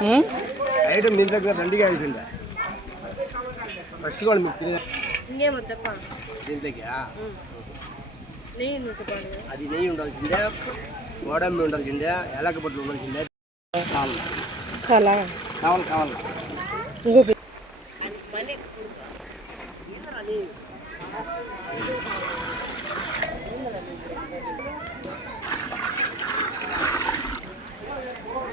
item மீன் தக்கல ரெண்டு KG இல்ல பச்சை கோல் மீன் இங்க வந்தப்பா மீன் தக்கியா நெய் உண்டு பாருங்க அது நெய் உண்டு இந்த மோடம் உண்டு இந்த எலக்க பட்டு உண்டு இந்த கால கால கால கால உங்க மணி கொடுங்க இதரani